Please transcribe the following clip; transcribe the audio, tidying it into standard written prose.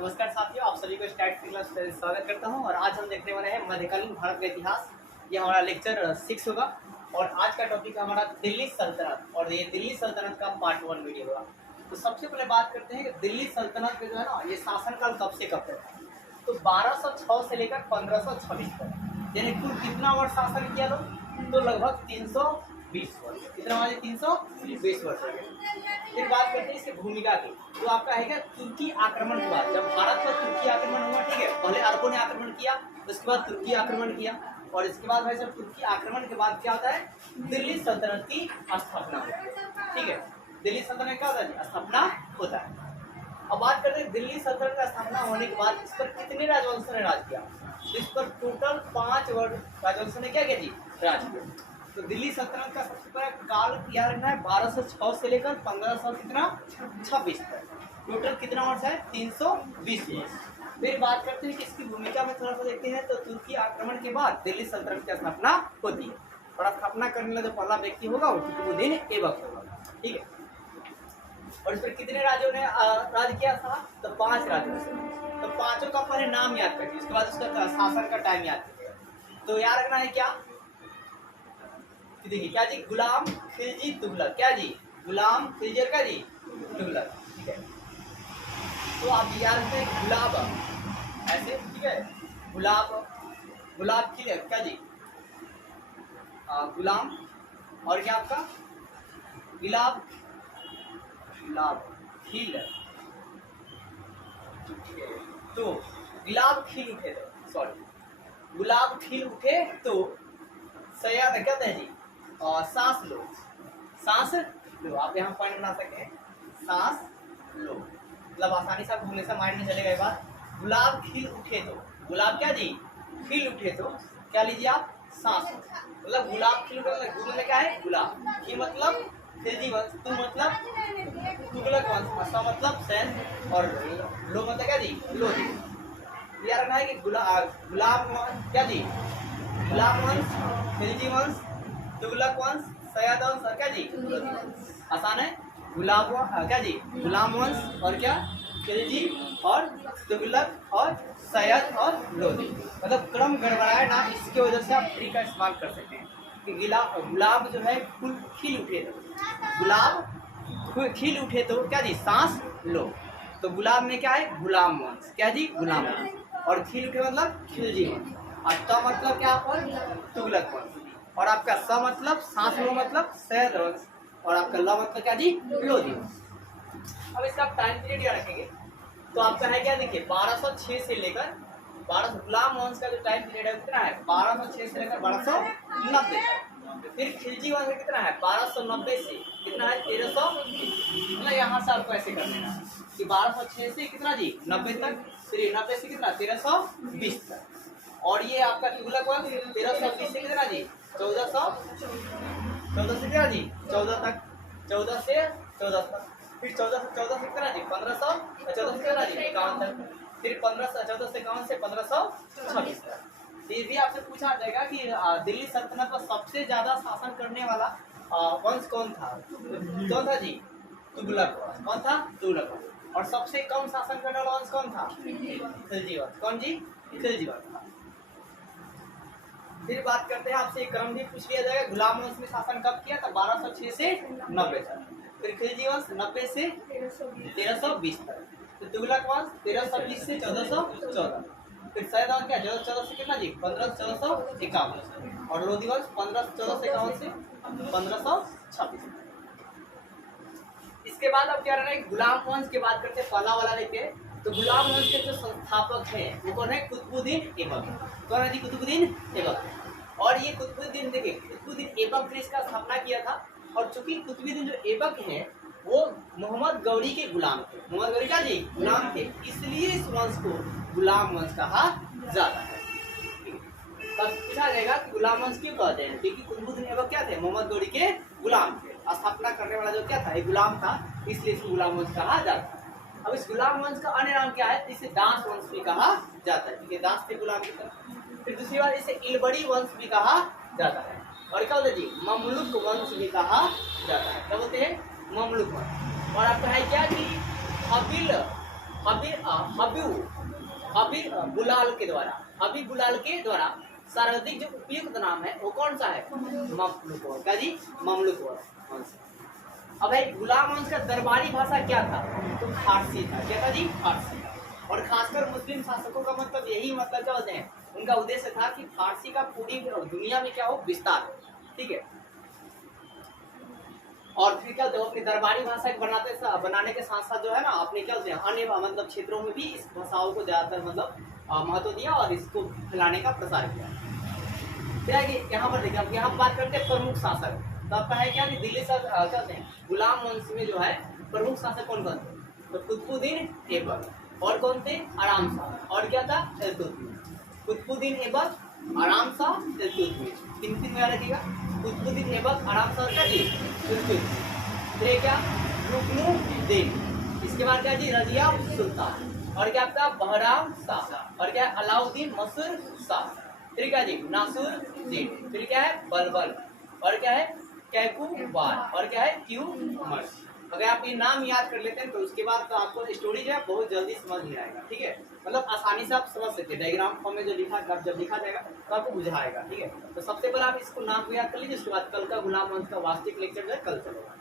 नमस्कार साथियों, आप सभी को स्टैट क्लास में स्वागत करता हूं। और आज हम देखने वाले हैं मध्यकालीन भारत का इतिहास। ये हमारा लेक्चर 6 होगा और आज का टॉपिक है हमारा दिल्ली सल्तनत। और ये दिल्ली सल्तनत का पार्ट 1 वीडियो होगा। तो सबसे पहले बात करते हैं कि दिल्ली सल्तनत में जो है ना, ये शासनकाल कब से कब तक था। तो 1206 से लेकर 1526 तक, यानी कुल कितना वर्ष शासन किया लोग, तो लगभग 320 वर्ष। कितना हमारे 320 वर्ष हो गए। फिर बात करते हैं इसकी भूमिका की। तो आपका है क्या, तुर्की आक्रमण हुआ। जब भारत पर तुर्की आक्रमण हुआ, ठीक है, पहले अरबों ने आक्रमण किया, उसके बाद तुर्की आक्रमण किया, और इसके बाद भाई साहब तुर्की आक्रमण के बाद क्या होता है, दिल्ली सल्तनत की स्थापना होती है। ठीक है, दिल्ली सल्तनत क्या होता है, स्थापना होता है। अब बात करते हैं दिल्ली सल्तनत का स्थापना होने के बाद इस पर कितने राजवंशों ने राज किया। इस पर टोटल 5 राजवंशों ने क्या किया जी, राज किया। तो दिल्ली सल्तनत का सबसे बड़ा काल याद रखना है 1206 से लेकर 1526 तक। टोटल कितना वर्ष है, 320 वर्ष। फिर बात करते हैं कि इसकी भूमिका में थोड़ा सा देखते हैं। तो तुर्की आक्रमण के बाद दिल्ली सल्तनत की स्थापना होती है, और स्थापना करने वाला जो पहला व्यक्ति होगा वो कुतुबुद्दीन ऐबक होगा। ठीक है, और इस पर कितने राजों ने राज किया था, तो 5 राजों से। तो पांचों का पहले नाम याद करके उसके बाद उसका शासन का टाइम याद करिए। तो याद रखना है क्या, देखिए क्या जी, गुलाम खिलजी तुगलक। क्या जी, गुलाम खिलजी क्या जी, तुगलक। ठीक है, तो आप याद रखें गुलाब ऐसे, ठीक है, गुलाब खिल क्या जी, गुलाम, और क्या आपका गुलाब खिल। तो गुलाब खिल उठे, तो सॉरी गुलाब खिल उठे तो सयाद कहते हैं जी, और सांस लो, सांस लो। आप यहाँ पॉइंट बना सकते हैं, सांस लो, मतलब आसानी से हमेशा माइंड में चलेगा ये बात। गुलाब खिल उठे तो, गुलाब क्या जी, खिल उठे तो क्या लीजिए आप, सांस लो। मतलब गुलाब खिल उठे, मतलब क्या है, गुलाब, खिल मतलब खिलजी वंश, तू मतलब तुगलक वंश, सा मतलब सैन, और लो मतलब क्या जी, लोधी। याद रखना है कि गुलाब क्या जी, गुलाब वंश, खिलजी वंश, तुगलक वंश, सयाद वंश, और क्या जी, आसान है। गुलाब क्या जी, गुलाम वंश, और क्या खिलजी, और तुगलक, और सैयद, और लोधी। मतलब क्रम गड़बड़ाए ना, इसकी वजह से आप ट्री का इस्तेमाल कर सकते हैं कि गुलाब जो है फूल खिल उठे तो, गुलाब खिल उठे तो क्या जी, सांस लो। तो गुलाब में क्या है, गुलाम वंश, क्या जी, गुलाम वंश, और खिल उठे मतलब खिलजी वंश, और त मतलब क्या पर तुगलक वंश, और आपका स मतलब सांस लो मतलब सैयद वंश, और आपका ल मतलब क्या जी, लोधी वंश। अब इसका आप टाइम पीरियड याद रखेंगे। तो आपका है क्या, देखिए 1206 से लेकर 12 गुलाम वंश का जो टाइम पीरियड है कितना है, 1206 से लेकर 1290 तक। फिर खिलजी वंश कितना है, 1290 से कितना है, 1300। मतलब यहाँ से आपको ऐसे कर देना कि 1206 से कितना जी, 90 तक, फिर 90 से कितना 1320 तक। और ये आपका तुगलक वंश 1320 से कितना जी, 1400 से कितना जी, 14 तक, 14 से 14 तक। फिर 14 से कितना जी, 1500, 14 से कितना जी, 51 तक। फिर 14 से 51 से 1526 तक। ये भी आपसे पूछा जाएगा कि दिल्ली सल्तनत पर सबसे ज्यादा शासन करने वाला वंश कौन था। कौन था जी, तुगलक वंश। कौन था, तुगलक वंश। और सबसे कम शासन करने वाला वंश कौन था, खिलजी वंश। कौन जी, खिलजी वंश। फिर बात करते हैं, आपसे एक क्रम भी पूछ लिया जाएगा, गुलाम वंश ने शासन कब किया था, 1206 से 90 तक। फिर खिलजी वंश 90 से 1320 तक। तो तुगलक वंश 1320 से 1414। फिर सैयद वंश क्या 1414 से कितना जी, 1451, और लोधी वंश 1451 से 1526। इसके बाद अब क्या रहना है, गुलाम वंश की बात करते हैं, पहला वाला लेते हैं। तो गुलाम वंश के जो संस्थापक हैं वो कौन है, कुतुबुद्दीन ऐबक। कौन है जी, कुतुबुद्दीन ऐबक। और ये कुतुबुद्दीन, देखिए कुतुबुद्दीन ऐबक ने इसका स्थापना किया था। और चूंकि कुतुबुद्दीन जो ऐबक है वो मोहम्मद गौरी के गुलाम थे। मोहम्मद गौरी का जी गुलाम थे, इसलिए इस वंश को गुलाम वंश कहा जाता है। तब पूछा जाएगा कि गुलाम वंश क्यों कहते हैं, क्योंकि कुतुबुद्दीन ऐबक क्या थे, मोहम्मद गौरी के गुलाम थे। स्थापना करने वाला जो क्या था, एक गुलाम था, इसलिए इसको गुलाम वंश कहा जाता है। अब इस गुलाम वंश का अन्य नाम क्या है, इसे दास वंश भी कहा जाता है, क्योंकि दास थे गुलाम की तरह। फिर दूसरी बात, इसे इलबड़ी वंश भी कहा जाता है। और क्या बोलते जी, ममलुक वंश भी कहा जाता है। क्या बोलते हैं, ममलुक वंश। और आपका है क्या कि हबीब गुलाल के द्वारा सर्वाधिक जो उपयुक्त नाम है वो कौन सा है? ममलूक वंश का जी, ममलूक वंश। अब भाई गुलाम वंश का दरबारी भाषा क्या था? तो फारसी था। क्या था जी? फारसी। और खासकर मुस्लिम शासकों का मतलब यही मतलब क्या होते हैं, उनका उद्देश्य था कि फारसी का पूरी दुनिया में क्या हो, विस्तार। ठीक है। और फिर क्या होता है, अपनी दरबारी भाषा बनाने के साथ साथ जो है ना, अपने क्या होते हैं अन्य मतलब क्षेत्रों में भी इस भाषाओं को ज्यादातर मतलब महत्व दिया और इसको फैलाने का प्रसार किया। फिर आगे यहाँ पर देखिए, यहाँ बात करते हैं प्रमुख शासक। तो आपका है क्या कि दिल्ली से कहते हैं गुलाम वंश में जो है प्रमुख शासक कौन कौन थे? तो कुतुबुद्दीन ऐबक, और कौन थे? आराम शाह, और क्या था? इल्तुतमिश। कुतुबुद्दीन ऐबक, आराम शाह, इल्तुतमिश, तीन में याद रखिएगा। कुतुबुद्दीन ऐबक, आराम शाह का जी, इल्तुतमिश। फिर क्या? रुकनुद्दीन, इसके बाद क्या जी? रजिया सुल्तान, और क्या आपका? बहराम शाह, और क्या? अलाउद्दीन मसूर शाह। फिर क्या जी? नासुरुद्दीन, फिर क्या है? बलबल, और क्या है? कैकुबार, और क्या है? क्यूमर्स। अगर आप ये नाम याद कर लेते हैं तो उसके बाद तो आपको स्टोरी जो है बहुत जल्दी समझ में आएगा। ठीक है, मतलब आसानी से आप समझ सकते हैं। डायग्राम फॉर्म में जो जब लिखा जाएगा तो आपको बुझाएगा। ठीक है, तो सबसे पहले आप इसको नाम को याद कर लीजिए, उसके बाद कल का गुलाम वंश का वास्तविक लेक्चर जो है कल चलेगा।